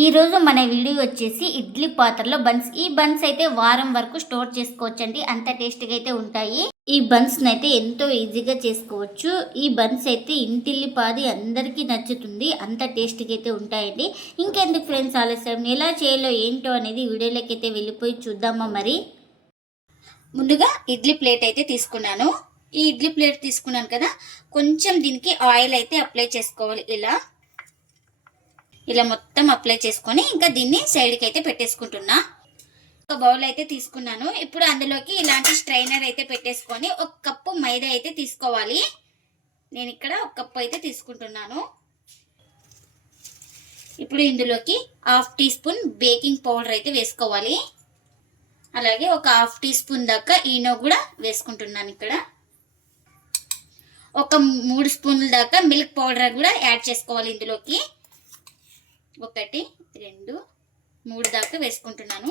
ఈరోజు మన వీడియో వచ్చేసి ఇడ్లీ పాత్రలో బన్స్ ఈ బన్స్ అయితే వారం వరకు స్టోర్ చేసుకోవచ్చండి. అంత టేస్టీగా అయితే ఉంటాయి. ఈ బన్స్ అయితే ఎంతో ఈజీగా చేసుకోవచ్చు. ఈ బన్స్ అయితే ఇంటిల్లి పాది అందరికీ నచ్చుతుంది. అంత టేస్టీగా అయితే ఉంటాయండి. ఇంకెందుకు ఫ్రెండ్స్ ఆలస్యం? ఎలా చేయాలో ఏంటో అనేది వీడియోలోకి అయితే వెళ్ళిపోయి చూద్దామా మరి? ముందుగా ఇడ్లీ ప్లేట్ అయితే తీసుకున్నాను. ఈ ఇడ్లీ ప్లేట్ తీసుకున్నాను కదా కొంచెం దీనికి ఆయిల్ అయితే అప్లై చేసుకోవాలి. ఇలా ఇలా మొత్తం అప్లై చేసుకొని ఇంకా దీన్ని సైడ్కి అయితే పెట్టేసుకుంటున్నా. ఒక బౌల్ అయితే తీసుకున్నాను. ఇప్పుడు అందులోకి ఇలాంటి స్ట్రైనర్ అయితే పెట్టేసుకొని ఒక కప్పు మైదా అయితే తీసుకోవాలి. నేను ఇక్కడ ఒక కప్పు అయితే తీసుకుంటున్నాను. ఇప్పుడు ఇందులోకి half teaspoon baking powder అయితే వేసుకోవాలి. అలాగే ఒక హాఫ్ టీ స్పూన్ దాకా ఈనో కూడా వేసుకుంటున్నాను ఇక్కడ. ఒక మూడు స్పూన్ల దాకా మిల్క్ పౌడర్ కూడా యాడ్ చేసుకోవాలి ఇందులోకి. ఒకటి రెండు మూడు దాకా వేసుకుంటున్నాను.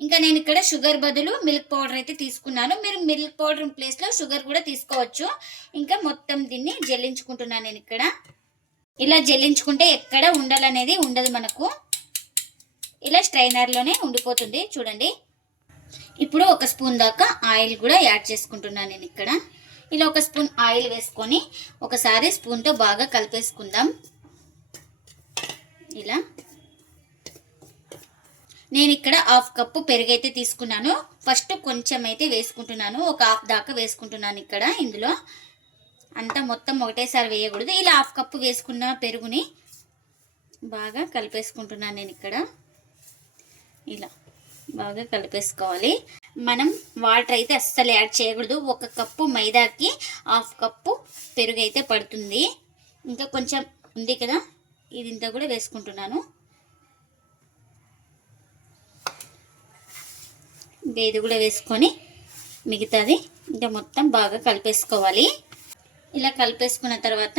ఇంకా నేను ఇక్కడ షుగర్ బదులు మిల్క్ పౌడర్ అయితే తీసుకున్నాను. మీరు మిల్క్ పౌడర్ ప్లేస్లో షుగర్ కూడా తీసుకోవచ్చు. ఇంకా మొత్తం దీన్ని జల్లించుకుంటున్నాను నేను ఇక్కడ. ఇలా జల్లించుకుంటే ఎక్కడ ఉండాలనేది ఉండదు మనకు. ఇలా స్ట్రైనర్లోనే ఉండిపోతుంది. చూడండి. ఇప్పుడు ఒక స్పూన్ దాకా ఆయిల్ కూడా యాడ్ చేసుకుంటున్నాను నేను ఇక్కడ. ఇలా ఒక స్పూన్ ఆయిల్ వేసుకొని ఒకసారి స్పూన్తో బాగా కలిపేసుకుందాం. ఇలా. నేను ఇక్కడ హాఫ్ కప్పు పెరుగు అయితే తీసుకున్నాను. ఫస్ట్ కొంచెం అయితే వేసుకుంటున్నాను. ఒక హాఫ్ దాకా వేసుకుంటున్నాను ఇక్కడ ఇందులో. అంతా మొత్తం ఒకటేసారి వేయకూడదు. ఇలా హాఫ్ కప్పు వేసుకున్న పెరుగుని బాగా కలిపేసుకుంటున్నాను నేను ఇక్కడ. ఇలా. బాగా కలిపేసుకోవాలి. మనం వాటర్ అయితే అస్సలు యాడ్ చేయకూడదు. ఒక కప్పు మైదాకి హాఫ్ కప్పు పెరుగు అయితే పడుతుంది. ఇంకా కొంచెం ఉంది కదా ఇది ఇంత కూడా వేసుకుంటున్నాను. ఇంకా ఇది కూడా వేసుకొని మిగతాది ఇంకా మొత్తం బాగా కలిపేసుకోవాలి. ఇలా కలిపేసుకున్న తర్వాత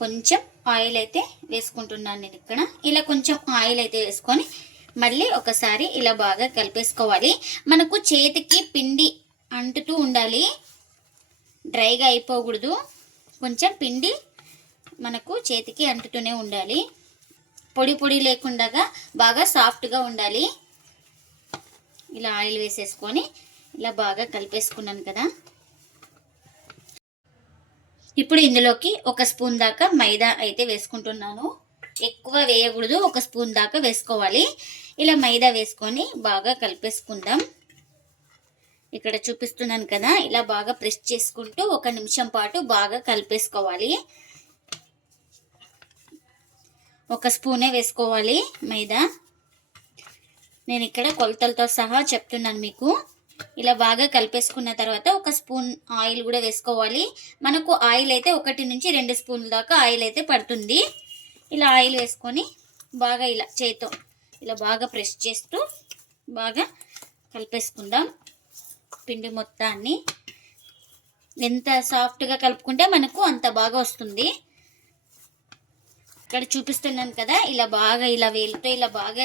కొంచెం ఆయిల్ అయితే వేసుకుంటున్నాను నేను ఇక్కడ. ఇలా కొంచెం ఆయిల్ అయితే వేసుకొని మళ్ళీ ఒకసారి ఇలా బాగా కలిపేసుకోవాలి. మనకు చేతికి పిండి అంటుతూ ఉండాలి. డ్రైగా అయిపోకూడదు. కొంచెం పిండి మనకు చేతికి అంటుతూనే ఉండాలి. పొడి పొడి లేకుండా బాగా సాఫ్ట్గా ఉండాలి. ఇలా ఆయిల్ వేసేసుకొని ఇలా బాగా కలిపేసుకున్నాను కదా. ఇప్పుడు ఇందులోకి ఒక స్పూన్ దాకా మైదా అయితే వేసుకుంటున్నాను. ఎక్కువ వేయకూడదు. ఒక స్పూన్ దాకా వేసుకోవాలి. ఇలా మైదా వేసుకొని బాగా కలిపేసుకుందాం. ఇక్కడ చూపిస్తున్నాను కదా ఇలా బాగా ప్రెస్ చేసుకుంటూ ఒక నిమిషం పాటు బాగా కలిపేసుకోవాలి. ఒక స్పూనే వేసుకోవాలి మైదా. నేను ఇక్కడ కొలతలతో సహా చెప్తున్నాను మీకు. ఇలా బాగా కలిపేసుకున్న తర్వాత ఒక స్పూన్ ఆయిల్ కూడా వేసుకోవాలి. మనకు ఆయిల్ అయితే ఒకటి నుంచి రెండు స్పూన్ల దాకా ఆయిల్ అయితే పడుతుంది. ఇలా ఆయిల్ వేసుకొని బాగా ఇలా చేతితో ఇలా బాగా ప్రెస్ చేస్తూ బాగా కలిపేసుకుందాం. పిండి మొత్తాన్ని ఎంత సాఫ్ట్గా కలుపుకుంటే మనకు అంత బాగా వస్తుంది. ఇక్కడ చూపిస్తున్నాను కదా ఇలా బాగా ఇలా వేలుతో ఇలా బాగా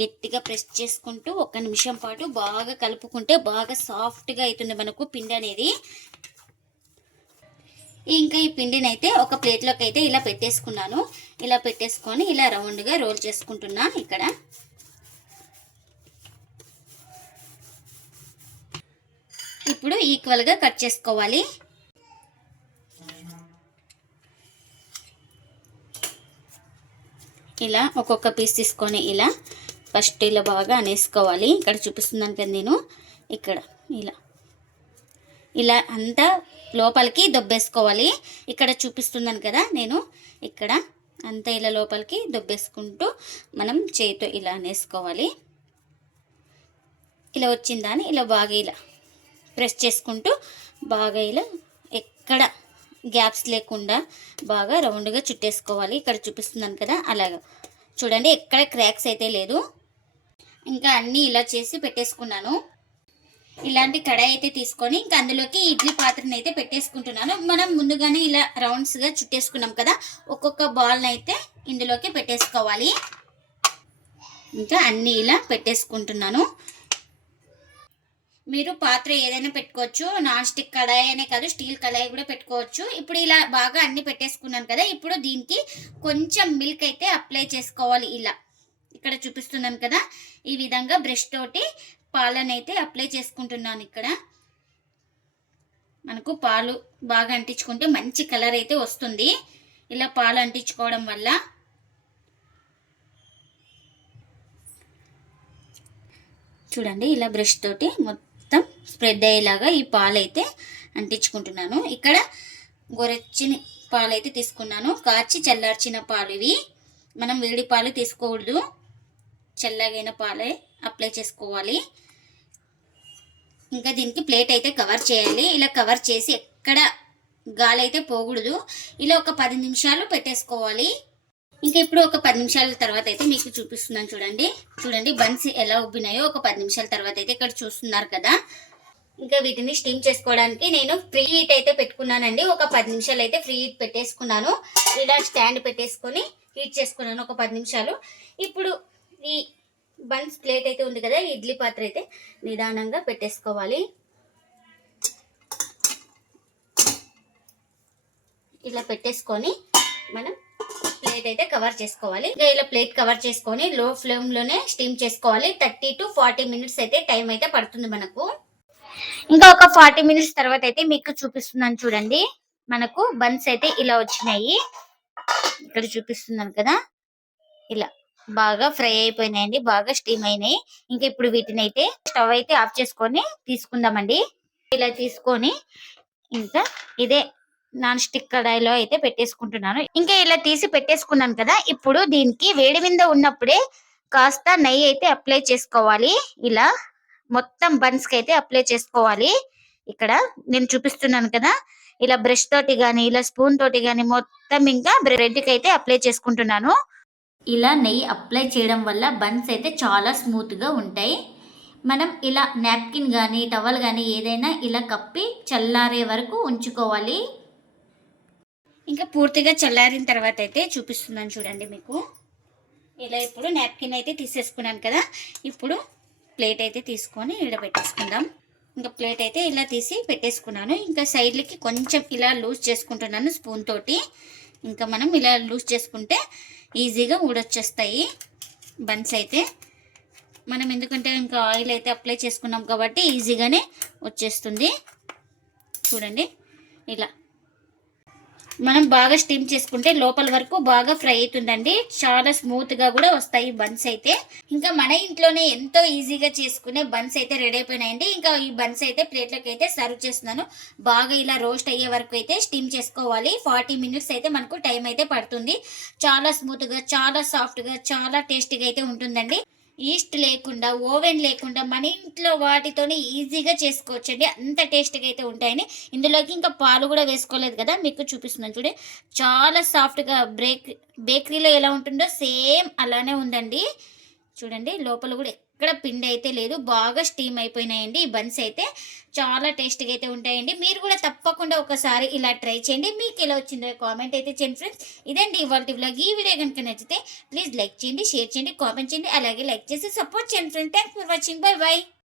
గట్టిగా ప్రెస్ చేసుకుంటూ ఒక నిమిషం పాటు బాగా కలుపుకుంటే బాగా సాఫ్ట్గా అవుతుంది మనకు పిండి అనేది. ఇంకా ఈ పిండిని అయితే ఒక ప్లేట్లోకి అయితే ఇలా పెట్టేసుకున్నాను. ఇలా పెట్టేసుకొని ఇలా రౌండ్గా రోల్ చేసుకుంటున్నాను ఇక్కడ. ఇప్పుడు ఈక్వల్గా కట్ చేసుకోవాలి. ఇలా ఒక్కొక్క పీస్ తీసుకొని ఇలా ఫస్ట్ ఇలా బాగా అనేసుకోవాలి. ఇక్కడ చూపిస్తున్నాను కదా నేను. ఇక్కడ ఇలా. ఇలా అంతా లోపలికి దొబ్బేసుకోవాలి. ఇక్కడ చూపిస్తున్నాను కదా నేను. ఇక్కడ అంతా ఇలా లోపలికి దొబ్బేసుకుంటూ మనం చేతితో ఇలా అనేసుకోవాలి. ఇలా వచ్చిందని ఇలా బాగా ఇలా ప్రెస్ చేసుకుంటూ బాగా ఇలా ఎక్కడ గ్యాప్స్ లేకుండా బాగా రౌండ్గా చుట్టేసుకోవాలి. ఇక్కడ చూపిస్తున్నాను కదా అలాగా. చూడండి ఎక్కడ క్రాక్స్ అయితే లేదు. ఇంకా అన్నీ ఇలా చేసి పెట్టేసుకున్నాను. ఇలాంటి కడాయి అయితే తీసుకొని ఇంకా అందులోకి ఇడ్లీ పాత్రని అయితే పెట్టేసుకుంటున్నాను. మనం ముందుగానే ఇలా రౌండ్స్గా చుట్టేసుకున్నాం కదా ఒక్కొక్క బాల్ని అయితే ఇందులోకి పెట్టేసుకోవాలి. ఇంకా అన్నీ ఇలా పెట్టేసుకుంటున్నాను. మీరు పాత్ర ఏదైనా పెట్టుకోవచ్చు నాన్ స్టిక్ కడాయి అనే కాదు స్టీల్ కడాయి కూడా పెట్టుకోవచ్చు. ఇప్పుడు ఇలా బాగా అన్ని పెట్టేసుకున్నాను కదా ఇప్పుడు దీనికి కొంచెం మిల్క్ అయితే అప్లై చేసుకోవాలి ఇలా. ఇక్కడ చూపిస్తున్నాను కదా ఈ విధంగా బ్రష్ తోటి పాలనైతే అప్లై చేసుకుంటున్నాను ఇక్కడ. మనకు పాలు బాగా అంటించుకుంటే మంచి కలర్ అయితే వస్తుంది. ఇలా పాలు అంటించుకోవడం వల్ల చూడండి ఇలా బ్రష్ తోటి మొత్తం స్ప్రెడ్ అయ్యేలాగా ఈ పాలు అయితే అంటించుకుంటున్నాను. ఇక్కడ గొరచ్చిన పాలు అయితే తీసుకున్నాను. కాచి చల్లార్చిన పాలు ఇవి. మనం వేడి పాలు తీసుకోకూడదు. చల్లగైన పాలే అప్లై చేసుకోవాలి. ఇంకా దీనికి ప్లేట్ అయితే కవర్ చేయాలి. ఇలా కవర్ చేసి ఎక్కడ గాలి అయితే పోకూడదు. ఇలా ఒక పది నిమిషాలు పెట్టేసుకోవాలి. ఇంకా ఇప్పుడు ఒక పది నిమిషాల తర్వాత అయితే మీకు చూపిస్తున్నాను చూడండి. చూడండి బన్స్ ఎలా ఉబ్బినాయో ఒక పది నిమిషాల తర్వాత అయితే ఇక్కడ చూస్తున్నారు కదా. ఇంకా వీటిని స్టీమ్ చేసుకోవడానికి నేను ఫ్రీ హీట్ అయితే పెట్టుకున్నానండి. ఒక పది నిమిషాలు అయితే ఫ్రీ హీట్ పెట్టేసుకున్నాను. ఇలా స్టాండ్ పెట్టేసుకొని హీట్ చేసుకున్నాను ఒక పది నిమిషాలు. ఇప్పుడు ఈ బన్స్ ప్లేట్ అయితే ఉంది కదా ఇడ్లీ పాత్ర అయితే నిదానంగా పెట్టేసుకోవాలి. ఇలా పెట్టేసుకొని మనం ప్లేట్ అయితే కవర్ చేసుకోవాలి. ఇంకా ఇలా ప్లేట్ కవర్ చేసుకొని లో ఫ్లేమ్లోనే స్టీమ్ చేసుకోవాలి. థర్టీ టు ఫార్టీ మినిట్స్ అయితే టైం అయితే పడుతుంది మనకు. ఇంకా ఒక ఫార్టీ మినిట్స్ తర్వాత అయితే మీకు చూపిస్తున్నాను చూడండి. మనకు బన్స్ అయితే ఇలా వచ్చినాయి. ఇక్కడ చూపిస్తున్నాను కదా. ఇలా. బాగా ఫ్రై అయిపోయినాయండి బాగా స్టీమ్ అయినాయి. ఇంకా ఇప్పుడు వీటిని అయితే స్టవ్ అయితే ఆఫ్ చేసుకొని తీసుకుందామండి. ఇలా తీసుకొని ఇంకా ఇదే నాన్ స్టిక్ కడాయిలో అయితే పెట్టేసుకుంటున్నాను. ఇంకా ఇలా తీసి పెట్టేసుకున్నాను కదా ఇప్పుడు దీనికి వేడి మీద ఉన్నప్పుడే కాస్త నెయ్యి అయితే అప్లై చేసుకోవాలి. ఇలా మొత్తం బన్స్కి అయితే అప్లై చేసుకోవాలి. ఇక్కడ నేను చూపిస్తున్నాను కదా ఇలా బ్రష్ తోటి గాని ఇలా స్పూన్ తోటి గాని మొత్తం ఇంకా బ్రెడ్కి అయితే అప్లై చేసుకుంటున్నాను. ఇలా నెయ్యి అప్లై చేయడం వల్ల బన్స్ అయితే చాలా స్మూత్గా ఉంటాయి. మనం ఇలా నాప్కిన్ కానీ టవల్ కానీ ఏదైనా ఇలా కప్పి చల్లారే వరకు ఉంచుకోవాలి. ఇంకా పూర్తిగా చల్లారిన తర్వాత అయితే చూపిస్తున్నాను చూడండి మీకు. ఇలా ఇప్పుడు నాప్కిన్ అయితే తీసేసుకున్నాను కదా. ఇప్పుడు ప్లేట్ అయితే తీసుకొని ఇలా పెట్టేసుకుందాం. ఇంకా ప్లేట్ అయితే ఇలా తీసి పెట్టేసుకున్నాను. ఇంకా సైడ్లకి కొంచెం ఇలా లూజ్ చేసుకుంటున్నాను స్పూన్ తోటి. ఇంకా మనం ఇలా లూజ్ చేసుకుంటే ఈజీగా ఊడొచ్చేస్తాయి. బన్స్ అయితే మనం ఎందుకంటే ఇంకా ఆయిల్ అయితే అప్లై చేసుకున్నాం కాబట్టి ఈజీగానే వచ్చేస్తుంది. చూడండి. ఇలా. మనం బాగా స్టీమ్ చేసుకుంటే లోపల వరకు బాగా ఫ్రై అవుతుందండి. చాలా స్మూత్గా కూడా వస్తాయి బన్స్ అయితే. ఇంకా మన ఇంట్లోనే ఎంతో ఈజీగా చేసుకునే బన్స్ అయితే రెడీ అయిపోయినాయండి. ఇంకా ఈ బన్స్ అయితే ప్లేట్లోకి అయితే సర్వ్ చేస్తున్నాను. బాగా ఇలా రోస్ట్ అయ్యే వరకు అయితే స్టీమ్ చేసుకోవాలి. ఫార్టీ మినిట్స్ అయితే మనకు టైం అయితే పడుతుంది. చాలా స్మూత్గా చాలా సాఫ్ట్గా చాలా టేస్టీగా అయితే ఉంటుందండి. ఈస్ట్ లేకుండా ఓవెన్ లేకుండా మన ఇంట్లో వాటితోనే ఈజీగా చేసుకోవచ్చండి. అంత టేస్ట్గా అయితే ఉంటాయని. ఇందులోకి ఇంకా పాలు కూడా వేసుకోలేదు కదా మీకు చూపిస్తున్నాను చూడండి చాలా సాఫ్ట్గా బ్రేక్ బేకరీలో ఎలా ఉంటుందో సేమ్ అలానే ఉందండి. చూడండి లోపల కూడా ఎక్కడ పిండి అయితే లేదు. బాగా స్టీమ్ అయిపోయినాయండి. ఈ బన్స్ అయితే చాలా టేస్ట్గా అయితే ఉంటాయండి. మీరు కూడా తప్పకుండా ఒకసారి ఇలా ట్రై చేయండి. మీకు ఎలా వచ్చిందో కామెంట్ అయితే చేయండి ఫ్రెండ్స్ ఇదండి ఇవాళ వ్లాగ్ ఈ వీడియో కనుక నచ్చితే ప్లీజ్ లైక్ చేయండి షేర్ చేయండి కామెంట్ చేయండి. అలాగే లైక్ చేసి సపోర్ట్ చేయండి friends thanks for watching bye bye